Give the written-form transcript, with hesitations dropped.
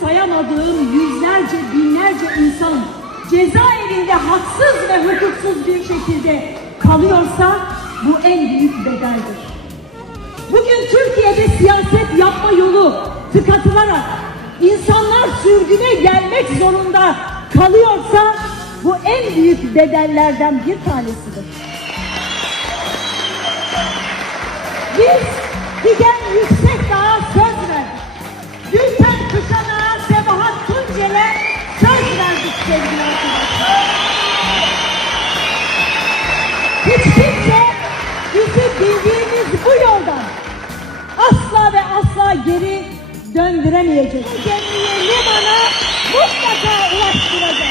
sayamadığım yüzlerce, binlerce insan cezaevinde haksız ve hukuksuz bir şekilde kalıyorsa bu en büyük bedeldir. Bugün Türkiye'de siyaset yapma yolu tıkatılarak insanlar sürgüne gelmek zorunda kalıyorsa bu en büyük bedellerden bir tanesidir. Biz Figen Yüksekdağ'a söz verdik. Gülten Kışanak'a, Sebahat Tuncel'e söz verdik sevgili arkadaşlar. Hiç kimse bizi bildiğimiz bu yoldan asla ve asla geri döndüremeyecek. Cemliye limana mutlaka ulaştıracak.